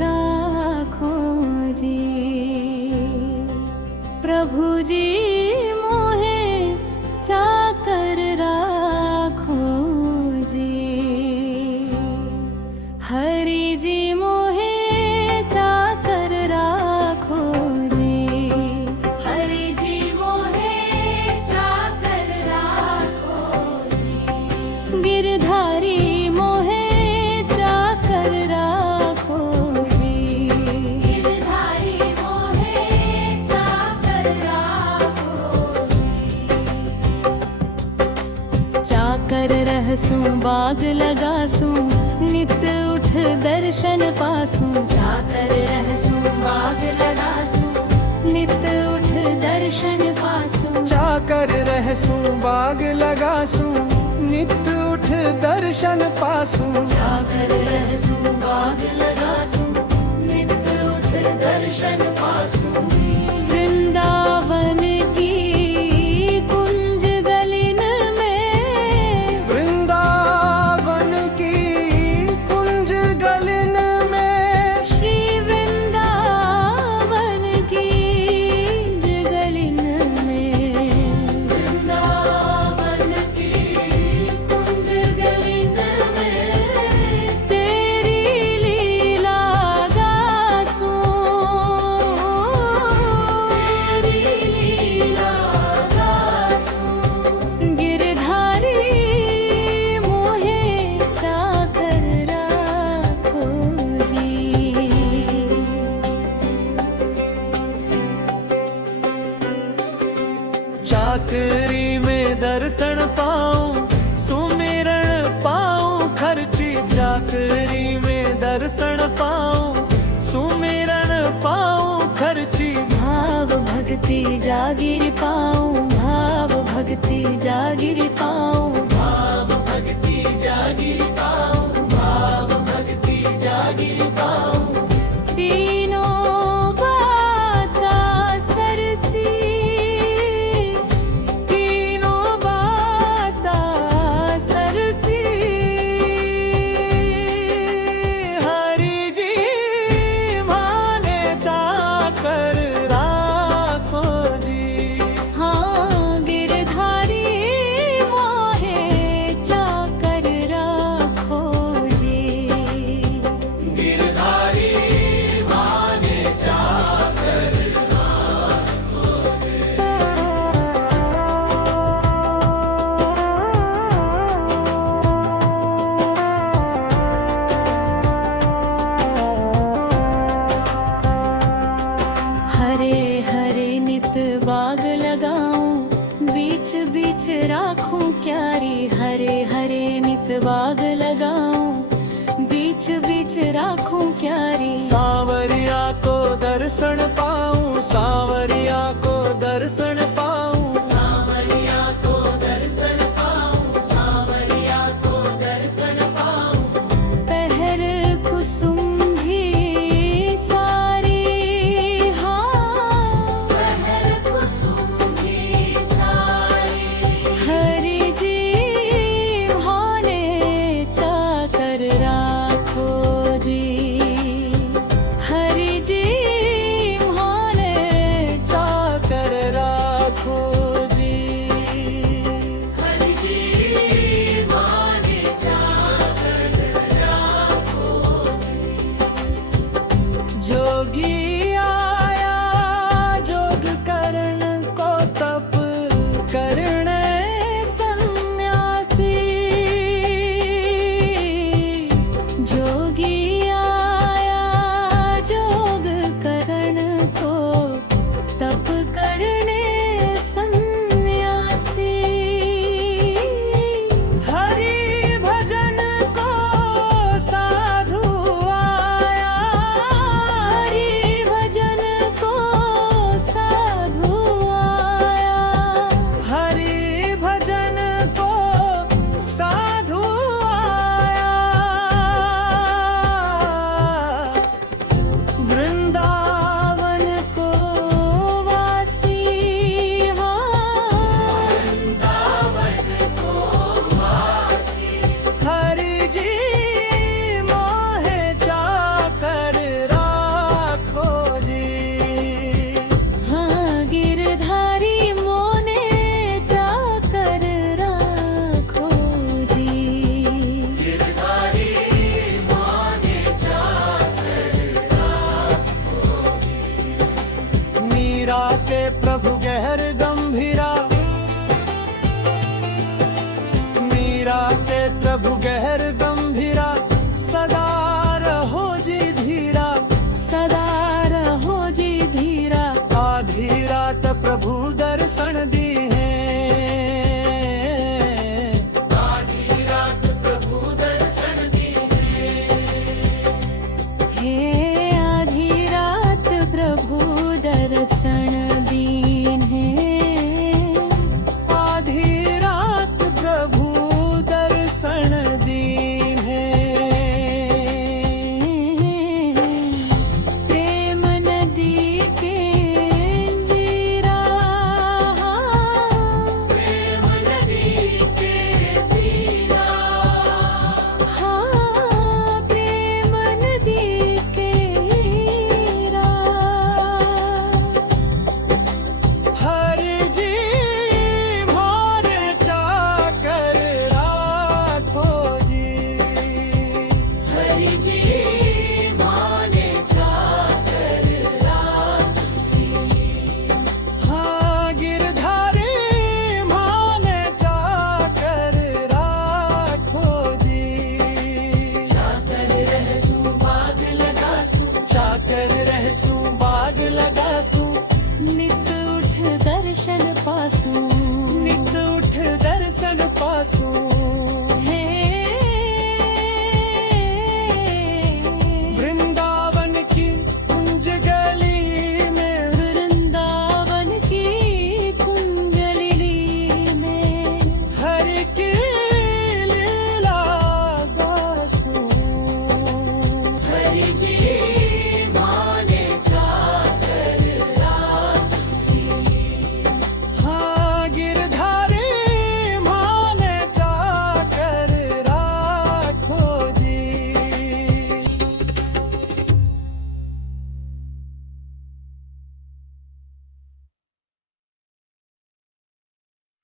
राखो जी। प्रभु जी मोहे चाकर राखो जी। हरि जी मोहे चाकर राखो जी। हरि जी मोहे चाकर राखो जी। गिरधारी मोहे चाकर राखो जी। गिरधारी मोहे चाकर राखो जी। चाकर रहसूं बाग लगासूं, नित उठ दर्शन पासूं। चाकर रहसूं बाग लगासूं, नित उठ दर्शन पासूं। चाकर रहसूं बाग लगासूं, नित उठ दर्शन पासूं। चाकर रहसूं बाग लगासूं, नित उठ दर्शन पासूं। वृंदावन की कुंज गलिन में, वृंदावन की कुंज गलिन में, श्री वृंदावन की गलिन में। वृंदावन की कुंज गलिन में, तेरी लीला गासूं। तेरी लीला गासूं। गिरधारी मोहे चाकर राखो जी। चाकरी में दर्शन पाऊं, सुमिरन पाऊं खर्ची। चाकरी में दर्शन पाऊं, सुमिरन पाऊं खर्ची। भाव भक्ति जागिर पाऊं, भाव भक्ति जागिर पाऊं। भाव भक्ति जागिर पाऊं, भाव भक्ति जागिर पाऊं। तीनों बाता सरसी, तीनों बाता सरसी। हरि जी माने चाकर राखो जी। हाँ गिरधारी मोहे चाकर राखो जी। गिरधारी माने चाकर हरे हरे नित बाग लगाऊं, बीच बीच राखूं क्यारी। हरे हरे नित बाग लगाऊं, बीच बीच राखूं क्यारी। सांवरिया को दर्शन पाऊं, सांवरिया को दर्शन पाऊं। सांवरिया को दर्शन पाऊं, सांवरिया को दर्शन पाऊं। पहर कुसुम भी सारी, हाँ पहर कुसुम भी सारी। हरि जी मोहे चाकर राखो जी। हरि जी मोहे चाकर राखो प्रभु गहर